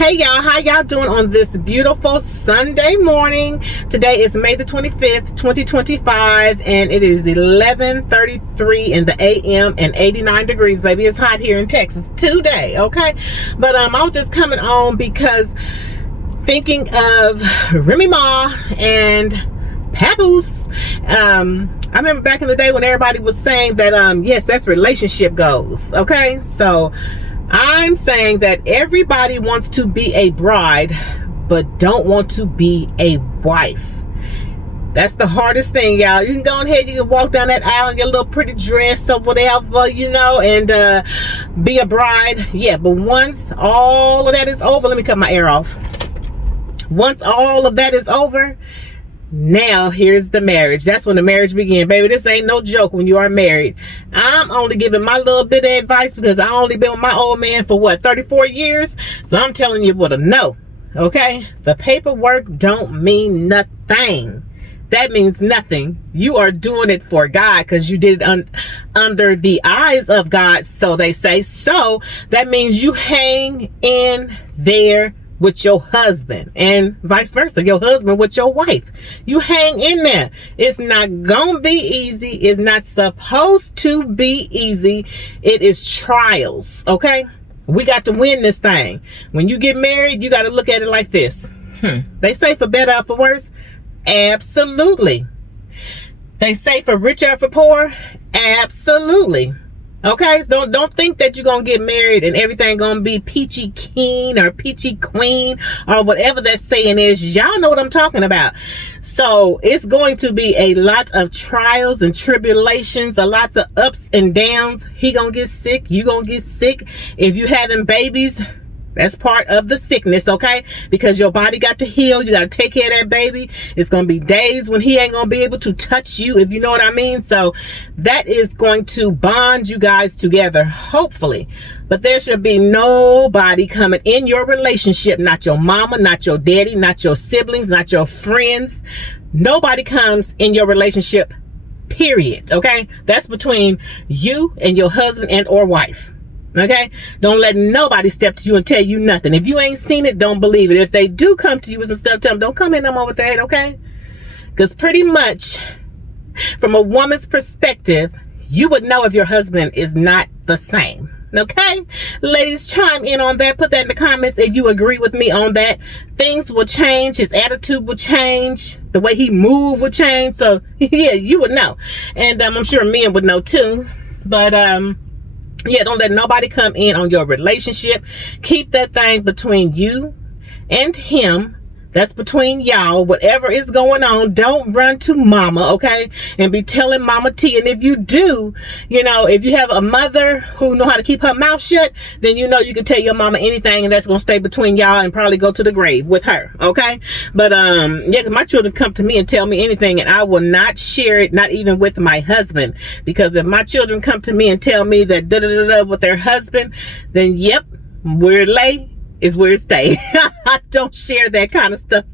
Hey y'all, how y'all doing on this beautiful Sunday morning? Today is May the 25th, 2025, and it is 11:33 in the AM and 89 degrees. Baby, it's hot here in Texas today, okay? But I was just coming on because thinking of Remy Ma and Papoose. I remember back in the day when everybody was saying that, yes, that's relationship goals, okay? So I'm saying that everybody wants to be a bride, but don't want to be a wife. That's the hardest thing, y'all. You can go ahead, you can walk down that aisle in your little pretty dress or whatever, you know, and be a bride. Yeah, but once all of that is over, let me cut my air off. Once all of that is over, now here's the marriage. That's when the marriage begins, baby. This ain't no joke when you are married. I'm only giving my little bit of advice because I only been with my old man for what, 34 years. So I'm telling you what to know, okay? The paperwork don't mean nothing. That means nothing. You are doing it for God because you did it under the eyes of God, so they say. So that means you hang in there with your husband, and vice versa, your husband with your wife. You hang in there. It's not gonna be easy. It's not supposed to be easy. It is trials, okay? We got to win this thing. When you get married, you got to look at it like this. They say for better or for worse? Absolutely. They say for richer or for poor? Absolutely. Okay, so don't think that you're gonna get married and everything gonna be peachy keen or peachy queen or whatever that saying is. Y'all know what I'm talking about. So it's going to be a lot of trials and tribulations, a lot of ups and downs. He gonna get sick, you gonna get sick. If you having babies, that's part of the sickness, okay? Because your body got to heal. You got to take care of that baby. It's going to be days when he ain't going to be able to touch you, if you know what I mean. So that is going to bond you guys together, hopefully. But there should be nobody coming in your relationship, not your mama, not your daddy, not your siblings, not your friends. Nobody comes in your relationship, period, okay? That's between you and your husband and or wife. Okay, don't let nobody step to you and tell you nothing. If you ain't seen it, don't believe it. If they do come to you with some stuff, tell them, don't come in no more with that, okay? Because pretty much from a woman's perspective, you would know if your husband is not the same. Okay, ladies, chime in on that. Put that in the comments if you agree with me on that. Things will change. His attitude will change. The way he move will change. So yeah, you would know, and I'm sure men would know too. But yeah, don't let nobody come in on your relationship. Keep that thing between you and him. That's between y'all. Whatever is going on, don't run to mama, okay? And be telling Mama T. And if you do, you know, if you have a mother who know how to keep her mouth shut, then you know you can tell your mama anything, and that's gonna stay between y'all and probably go to the grave with her, okay? But yeah, because my children come to me and tell me anything, and I will not share it, not even with my husband. Because if my children come to me and tell me that da-da-da-da with their husband, then yep, where it lay is where it stay. I don't share that kind of stuff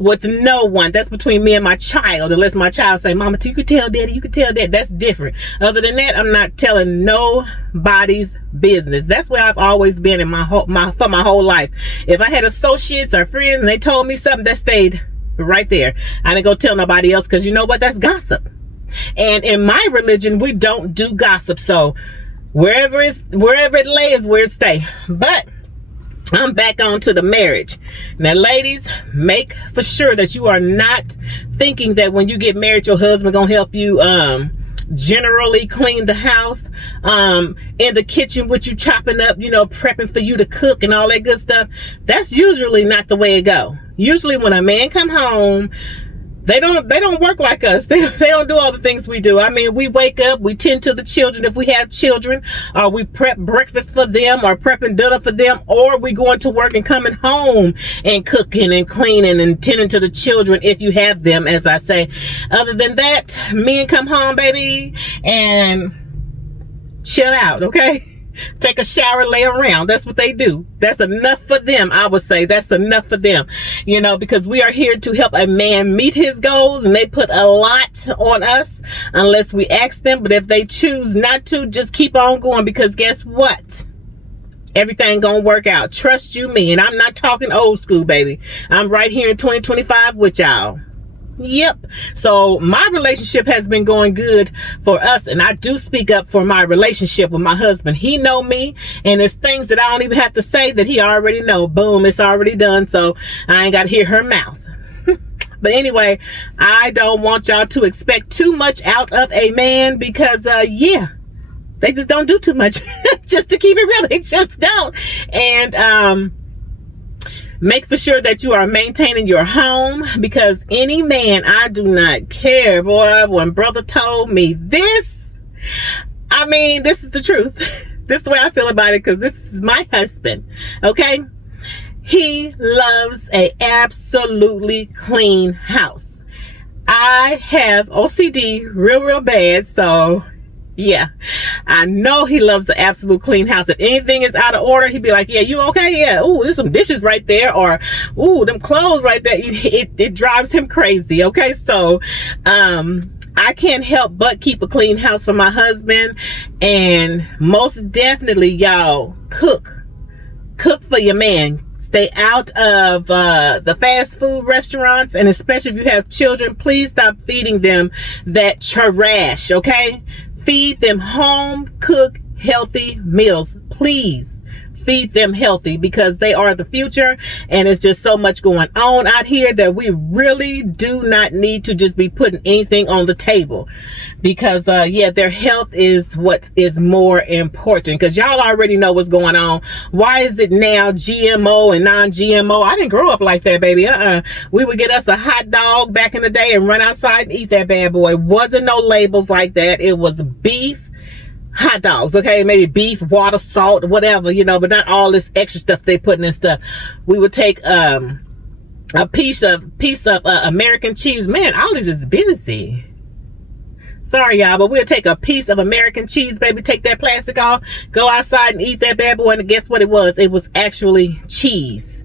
with no one. That's between me and my child, unless my child say, Mama T, you can tell daddy, you can tell dad. That's different. Other than that, I'm not telling nobody's business. That's where I've always been in my whole life. If I had associates or friends and they told me something, that stayed right there. I didn't go tell nobody else, because you know what? That's gossip. And in my religion, we don't do gossip. So wherever it lay is where it stay. But I'm back on to the marriage. Now, ladies, make for sure that you are not thinking that when you get married, your husband gonna help you generally clean the house, in the kitchen with you chopping up, you know, prepping for you to cook and all that good stuff. That's usually not the way it go. Usually when a man come home, they don't work like us. They don't do all the things we do. I mean, we wake up, we tend to the children if we have children, or we prep breakfast for them, or prepping dinner for them, or we going to work and coming home and cooking and cleaning and tending to the children if you have them, as I say. Other than that, men come home, baby, and chill out, okay? Take a shower, lay around. That's what they do. That's enough for them. I would say that's enough for them, you know, because we are here to help a man meet his goals, and they put a lot on us unless we ask them. But if they choose not to, just keep on going, because guess what? Everything gonna work out. Trust you me. And I'm not talking old school, baby. I'm right here in 2025 with y'all. Yep. So my relationship has been going good for us, and I do speak up for my relationship with my husband. He know me, and it's things that I don't even have to say that he already know. Boom, it's already done, so I ain't got to hear her mouth. But anyway, I don't want y'all to expect too much out of a man because yeah, they just don't do too much. Just to keep it real, they just don't. And make for sure that you are maintaining your home, because any man, I do not care, boy, when brother told me this, I mean, this is the truth. This is the way I feel about it, because this is my husband, okay? He loves a absolutely clean house. I have OCD real bad, so yeah, I know he loves the absolute clean house. If anything is out of order, he'd be like, yeah, you okay? Yeah. Ooh, there's some dishes right there. Or, ooh, them clothes right there. It drives him crazy. Okay. So, I can't help but keep a clean house for my husband. And most definitely, y'all, cook for your man. Stay out of the fast food restaurants, and especially if you have children, please stop feeding them that trash, okay? Feed them home cooked healthy meals. Please feed them healthy, because they are the future, and it's just so much going on out here that we really do not need to just be putting anything on the table, because yeah, their health is what is more important, because y'all already know what's going on. Why is it now GMO and non-GMO? I didn't grow up like that, baby. We would get us a hot dog back in the day and run outside and eat that bad boy. Wasn't no labels like that. It was beef hot dogs, okay? Maybe beef, water, salt, whatever, you know, but not all this extra stuff they putting in stuff. We would take a piece of American cheese. Man, Ollie's is busy. Sorry, y'all, but we'll take a piece of American cheese, baby, take that plastic off, go outside and eat that bad boy, and guess what it was? It was actually cheese,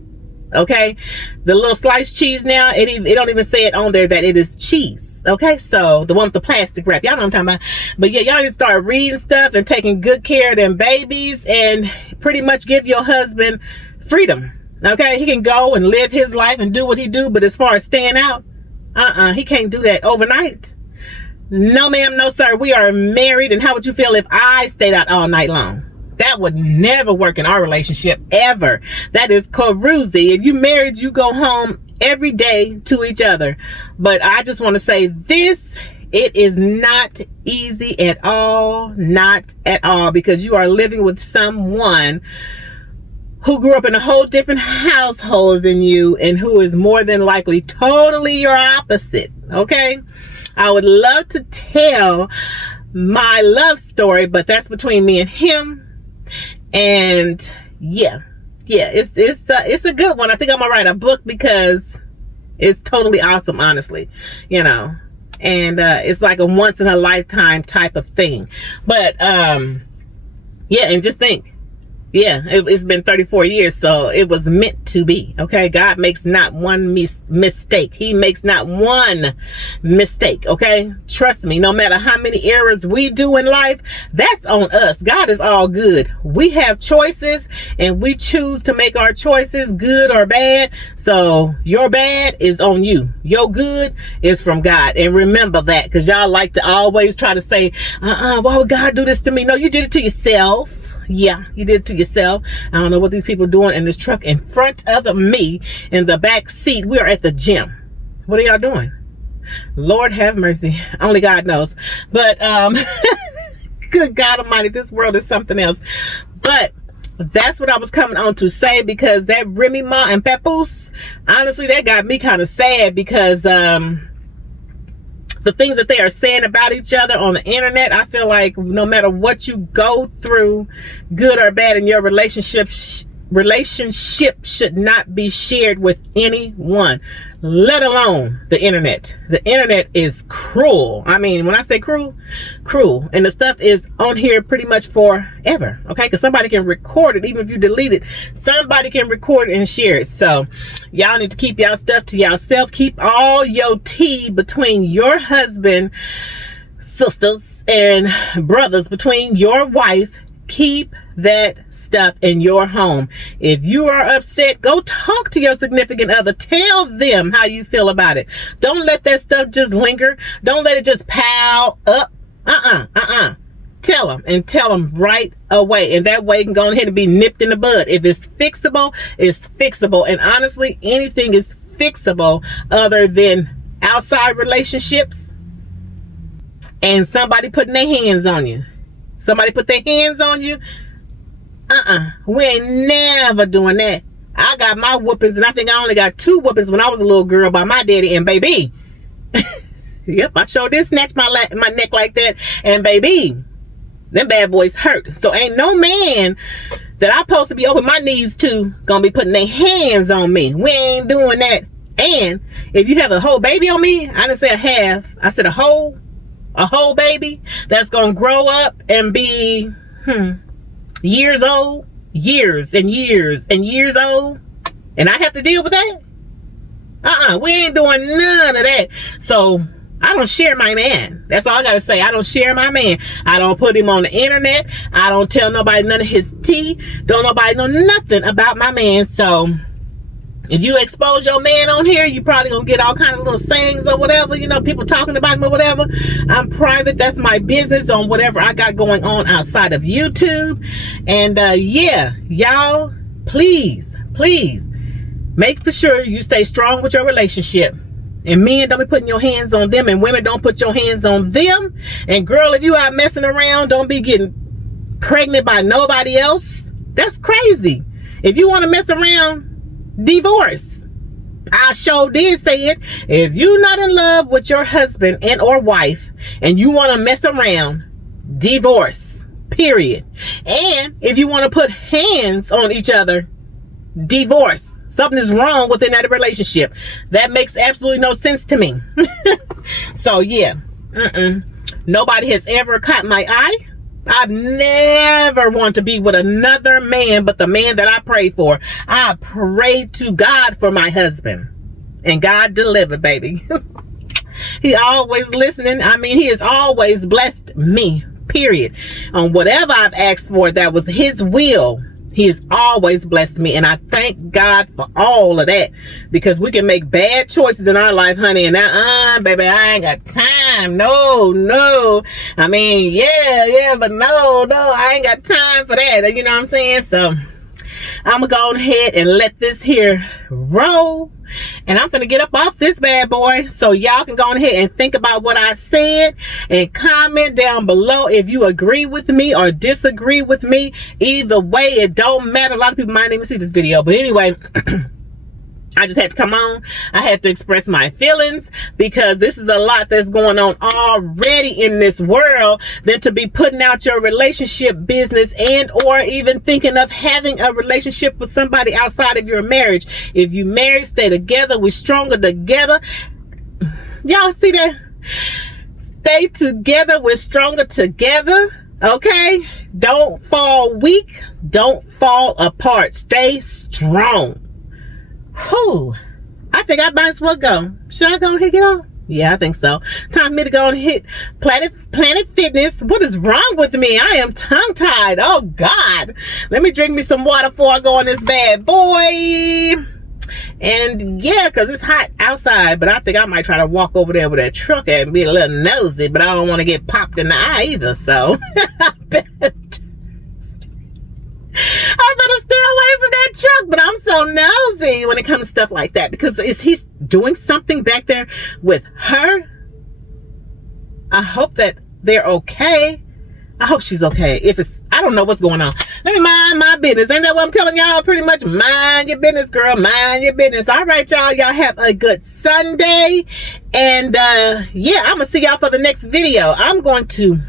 okay? The little sliced cheese now, it don't even say it on there that it is cheese. Okay, so the one with the plastic wrap, y'all know what I'm talking about. But yeah, y'all need to start reading stuff and taking good care of them babies, and pretty much give your husband freedom. Okay, he can go and live his life and do what he do, but as far as staying out, he can't do that overnight. No ma'am, no sir. We are married, and how would you feel if I stayed out all night long? That would never work in our relationship, ever. That is crazy. If you married, you go home every day to each other. But I just want to say this, it is not easy at all, not at all, because you are living with someone who grew up in a whole different household than you, and who is more than likely totally your opposite. Okay, I would love to tell my love story, but that's between me and him. And yeah, it's a good one. I think I'm gonna write a book, because it's totally awesome, honestly, you know. And it's like a once in a lifetime type of thing. But yeah, and just think, yeah, it's been 34 years, so it was meant to be. Okay, God makes not one mistake. He makes not one mistake. Okay, trust me, no matter how many errors we do in life, that's on us. God is all good. We have choices, and we choose to make our choices good or bad. So your bad is on you, your good is from God. And remember that, because y'all like to always try to say, why would God do this to me? No, you did it to yourself. Yeah, you did it to yourself. I don't know what these people are doing in this truck in front of me in the back seat. We are at the gym. What are y'all doing? Lord have mercy. Only God knows. But good God Almighty, this world is something else. But that's what I was coming on to say, because that Remy Ma and Papoose, honestly, that got me kind of sad, because the things that they are saying about each other on the internet, I feel like no matter what you go through, good or bad in your relationship should not be shared with anyone, let alone the internet. The internet is cruel. I mean, when I say cruel, and the stuff is on here pretty much forever, okay? Because somebody can record it. Even if you delete it, somebody can record it and share it. So y'all need to keep y'all stuff to yourself. Keep all your tea between your husband, sisters, and brothers, between your wife. Keep that stuff in your home. If you are upset, go talk to your significant other. Tell them how you feel about it. Don't let that stuff just linger. Don't let it just pile up. Tell them, and tell them right away. And that way it can go ahead and be nipped in the bud. If it's fixable, it's fixable. And honestly, anything is fixable other than outside relationships and somebody putting their hands on you. Somebody put their hands on you. We ain't never doing that. I got my whoopings, and I think I only got 2 whoopings when I was a little girl by my daddy, and baby, yep, I sure did snatch my neck like that, and baby, them bad boys hurt. So ain't no man that I'm supposed to be open my knees to gonna be putting their hands on me. We ain't doing that. And if you have a whole baby on me, I didn't say a half, I said a whole baby that's gonna grow up and be years old, years and years and years old, and I have to deal with that. We ain't doing none of that. So I don't share my man. That's all I gotta say. I don't share my man. I don't put him on the internet. I don't tell nobody none of his tea. Don't nobody know nothing about my man. So if you expose your man on here, you probably gonna get all kind of little sayings or whatever, you know, people talking about him or whatever. I'm private. That's my business on whatever I got going on outside of YouTube. And yeah, y'all, please make for sure you stay strong with your relationship. And men, don't be putting your hands on them, and women, don't put your hands on them. And girl, if you out messing around, don't be getting pregnant by nobody else. That's crazy. If you want to mess around, divorce. I sure did say it. If you're not in love with your husband and or wife and you want to mess around, divorce, period. And if you want to put hands on each other, divorce. Something is wrong within that relationship. That makes absolutely no sense to me. So yeah, nobody has ever caught my eye. I've never wanted to be with another man but the man that I prayed for. I prayed to God for my husband, and God delivered, baby. He always listening. I mean, he has always blessed me, period. On whatever I've asked for, that was his will. He has always blessed me, and I thank God for all of that, because we can make bad choices in our life, honey, and now, baby, I ain't got time. No. I mean, yeah, but no, I ain't got time for that. You know what I'm saying? So I'm gonna go ahead and let this here roll, and I'm gonna get up off this bad boy, so y'all can go ahead and think about what I said and comment down below if you agree with me or disagree with me. Either way, it don't matter. A lot of people might even see this video, but anyway, I just had to come on. I had to express my feelings, because this is a lot that's going on already in this world than to be putting out your relationship business and or even thinking of having a relationship with somebody outside of your marriage. If you married, stay together. We're stronger together. Y'all see that? Stay together. We're stronger together. Okay? Don't fall weak. Don't fall apart. Stay strong. Whew, I think I might as well go. Should I go and get off? Yeah, I think so. Time for me to go and hit Planet Fitness. What is wrong with me? I am tongue-tied. Oh, God. Let me drink me some water before I go on this bad boy. And, yeah, because it's hot outside. But I think I might try to walk over there with that truck and be a little nosy. But I don't want to get popped in the eye either. So, I better stay away from that truck. But I'm so nosy when it comes to stuff like that, because he's doing something back there with her. I hope that they're okay. I hope she's okay. If it's, I don't know what's going on. Let me mind my business. Ain't that what I'm telling y'all? Pretty much mind your business, girl. Mind your business. All right, y'all. Y'all have a good Sunday. And yeah, I'm gonna see y'all for the next video. I'm going to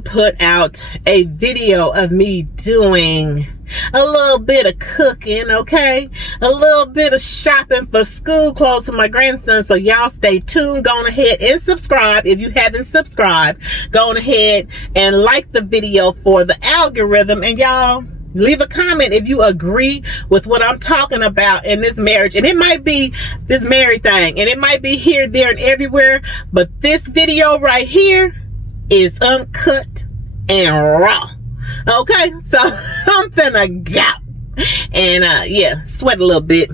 put out a video of me doing a little bit of cooking, okay? A little bit of shopping for school clothes for my grandson. So y'all stay tuned. Go on ahead and subscribe if you haven't subscribed. Go on ahead and like the video for the algorithm. And y'all, leave a comment if you agree with what I'm talking about in this marriage. And it might be this married thing, and it might be here, there, and everywhere. But this video right here is uncut and raw. Okay, so I'm finna go. And yeah, sweat a little bit.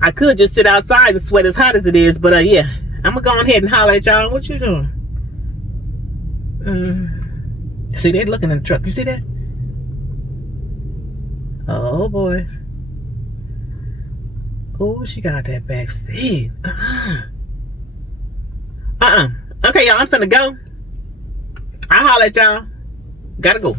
I could just sit outside and sweat as hot as it is, but yeah, I'm gonna go ahead and holler at y'all. What you doing? See, they're looking in the truck. You see that? Oh boy. Oh, she got that back seat. Okay, y'all, I'm finna go. I'll holler at y'all. Gotta go.